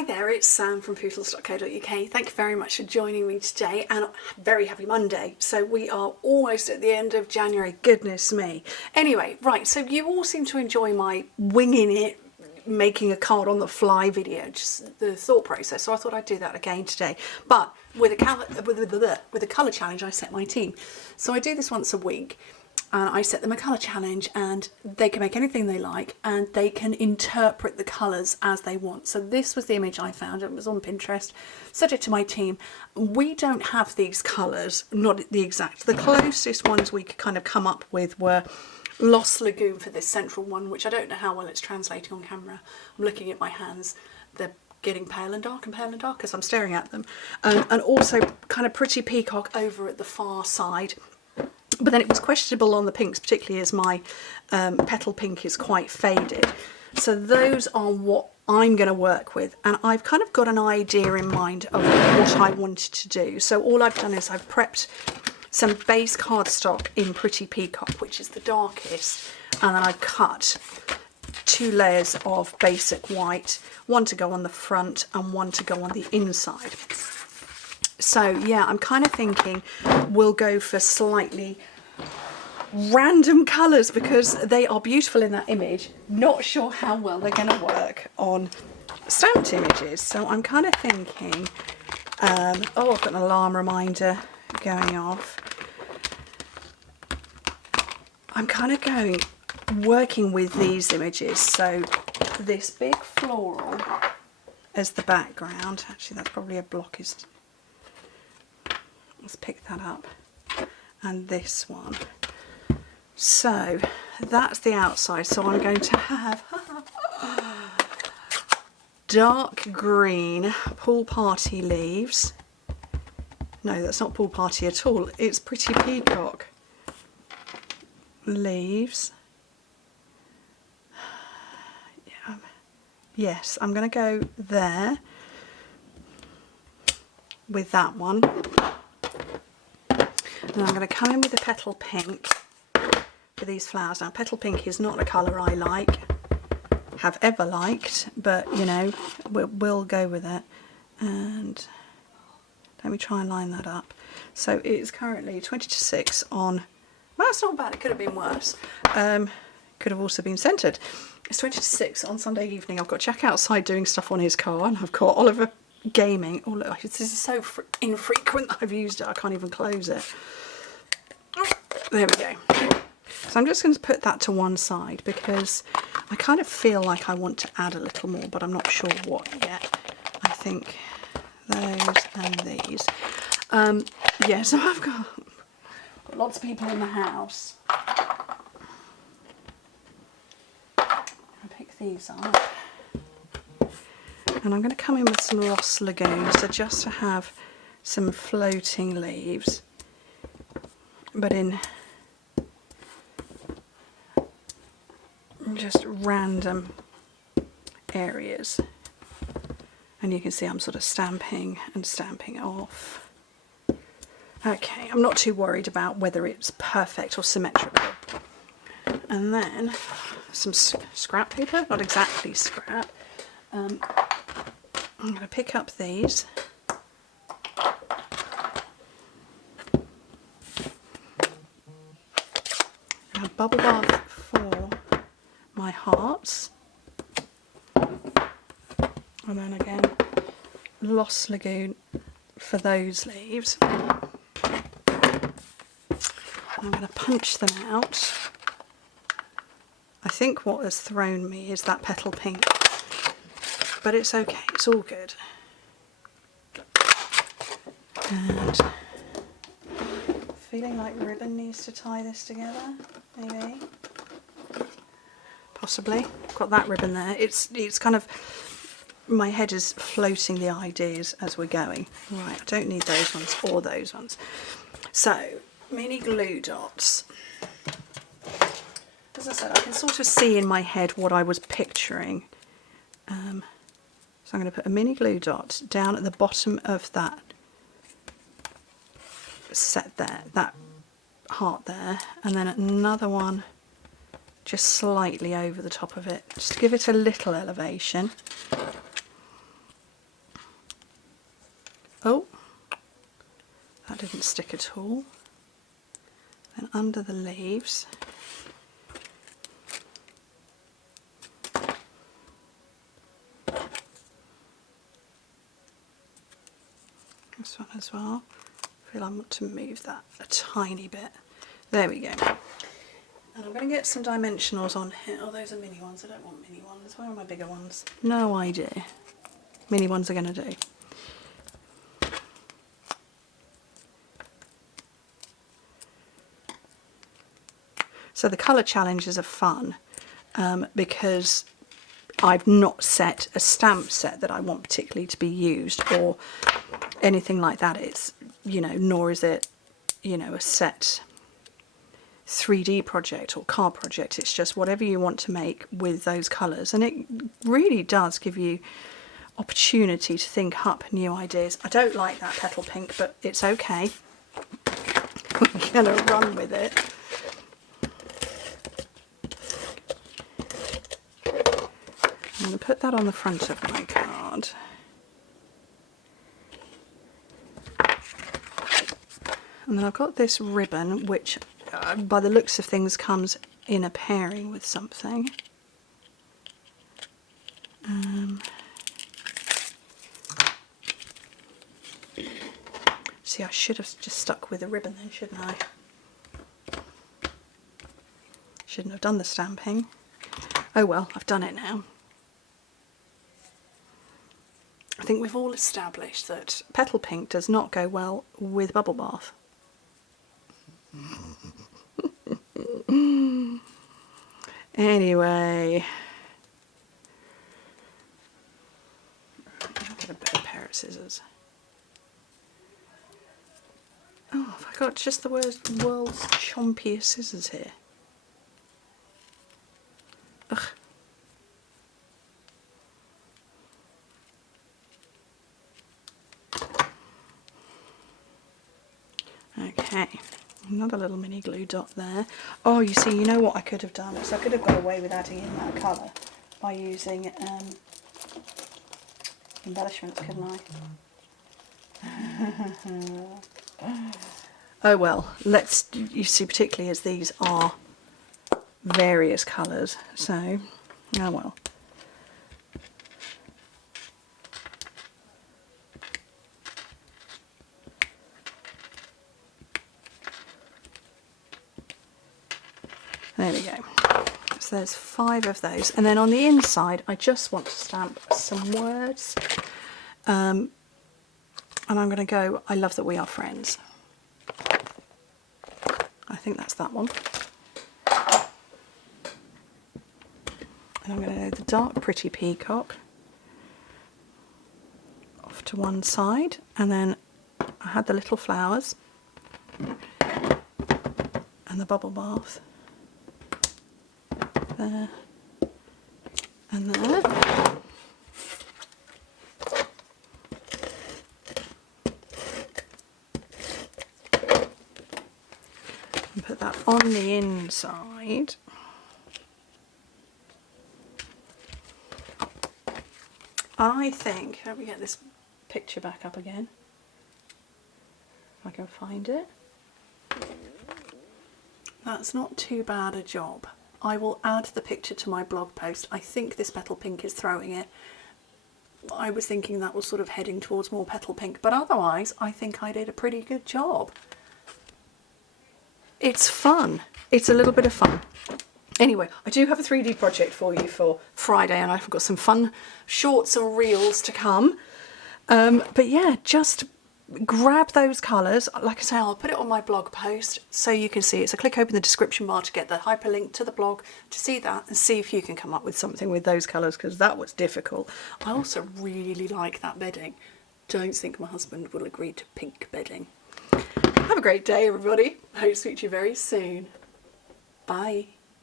Hi there, it's Sam from Pootles.co.uk. Thank you very much for joining me today, and very happy Monday. So we are almost at the end of January, goodness me. Anyway, right, so you all seem to enjoy my winging it, making a card on the fly video, just the thought process. So I thought I'd do that again today. But with a colour challenge, I set my team. So I do this once a week. And I set them a colour challenge, and they can make anything they like and they can interpret the colours as they want. So this was the image I found. It was on Pinterest, sent it to my team. We don't have these colours, not the exact. The closest ones we could kind of come up with were Lost Lagoon for this central one, which I don't know how well it's translating on camera. I'm looking at my hands. They're getting pale and dark as I'm staring at them. And also kind of Pretty Peacock over at the far side. But then it was questionable on the pinks, particularly as my petal pink is quite faded. So those are what I'm going to work with. And I've kind of got an idea in mind of what I wanted to do. So all I've done is I've prepped some base cardstock in Pretty Peacock, which is the darkest. And then I've cut 2 layers of basic white, one to go on the front and one to go on the inside. So yeah, I'm kind of thinking we'll go for slightly random colours because they are beautiful in that image. Not sure how well they're going to work on stamped images. So I'm kind of thinking, oh, I've got an alarm reminder going off. I'm kind of working with these images. So this big floral as the background. Actually, that's probably a block. Let's pick that up, and this one. So that's the outside. So I'm going to have dark green pool party leaves. No, that's not pool party at all. It's Pretty Peacock leaves. Yeah. Yes, I'm going to go there with that one. And I'm going to come in with the petal pink for these flowers. Now, petal pink is not a colour I have ever liked, but you know, we'll go with it. And let me try and line that up. So it's currently 20 to 6 on, well, that's not bad, it could have been worse. Could have also been centred. It's 20 to 6 on Sunday evening. I've got Jack outside doing stuff on his car, and I've got Oliver gaming. Oh look, this is so infrequent that I've used it, I can't even close it. There we go. So I'm just going to put that to one side because I kind of feel like I want to add a little more, but I'm not sure what yet. I think those and these. Yeah, so I've got lots of people in the house. I'll pick these up. And I'm going to come in with some Lost Lagoon, so just to have some floating leaves, but in just random areas. And you can see I'm sort of stamping and stamping off. Okay, I'm not too worried about whether it's perfect or symmetrical. And then some scrap paper, not exactly scrap. I'm going to pick up these. A bubble bath for my hearts. And then again, Lost Lagoon for those leaves. And I'm going to punch them out. I think what has thrown me is that petal pink. But it's okay, it's all good. And feeling like ribbon needs to tie this together, maybe. Possibly. Got that ribbon there. It's kind of, my head is floating the ideas as we're going. Right, I don't need those ones or those ones. So, mini glue dots. As I said, I can sort of see in my head what I was picturing. So I'm going to put a mini glue dot down at the bottom of that set there, that heart there, and then another one just slightly over the top of it, just to give it a little elevation. Oh, that didn't stick at all. Then under the leaves, this one as well. I feel I want to move that a tiny bit. There we go. And I'm going to get some dimensionals on here. Oh, those are mini ones. I don't want mini ones. Where are my bigger ones? No idea. Mini ones are going to do. So the colour challenges are fun because I've not set a stamp set that I want particularly to be used or anything like that. It's, you know, nor is it, you know, a set 3D project or card project. It's just whatever you want to make with those colours, and it really does give you opportunity to think up new ideas. I don't like that petal pink, but it's okay. We're gonna run with it. I'm going to put that on the front of my card. And then I've got this ribbon, which by the looks of things comes in a pairing with something. See, I should have just stuck with the ribbon then, shouldn't I? Shouldn't have done the stamping. Oh well, I've done it now. I think we've all established that petal pink does not go well with bubble bath. Anyway, I'll get a better pair of scissors. Oh, have I got just the world's chompiest scissors here? Ugh. Okay, another little mini glue dot there. Oh, you see, you know what I could have done? So I could have got away with adding in that colour by using embellishments, couldn't I? Oh well, you see, particularly as these are various colours, so, oh well. There we go. So there's 5 of those, and then on the inside I just want to stamp some words, and I'm going to go, I love that we are friends. I think that's that one. And I'm going to go the dark pretty peacock off to one side, and then I had the little flowers and the bubble bath there and there. And put that on the inside. I think, let me get this picture back up again, if I can find it. That's not too bad a job. I will add the picture to my blog post. I think this petal pink is throwing it. I was thinking that was sort of heading towards more petal pink, but otherwise I think I did a pretty good job. It's fun. It's a little bit of fun. Anyway, I do have a 3D project for you for Friday, and I've got some fun shorts and reels to come. But yeah, just grab those colours. Like I say, I'll put it on my blog post so you can see it. So click open the description bar to get the hyperlink to the blog to see that and see if you can come up with something with those colours, because that was difficult. I also really like that bedding. Don't think my husband will agree to pink bedding. Have a great day, everybody. I hope to speak to you very soon. Bye.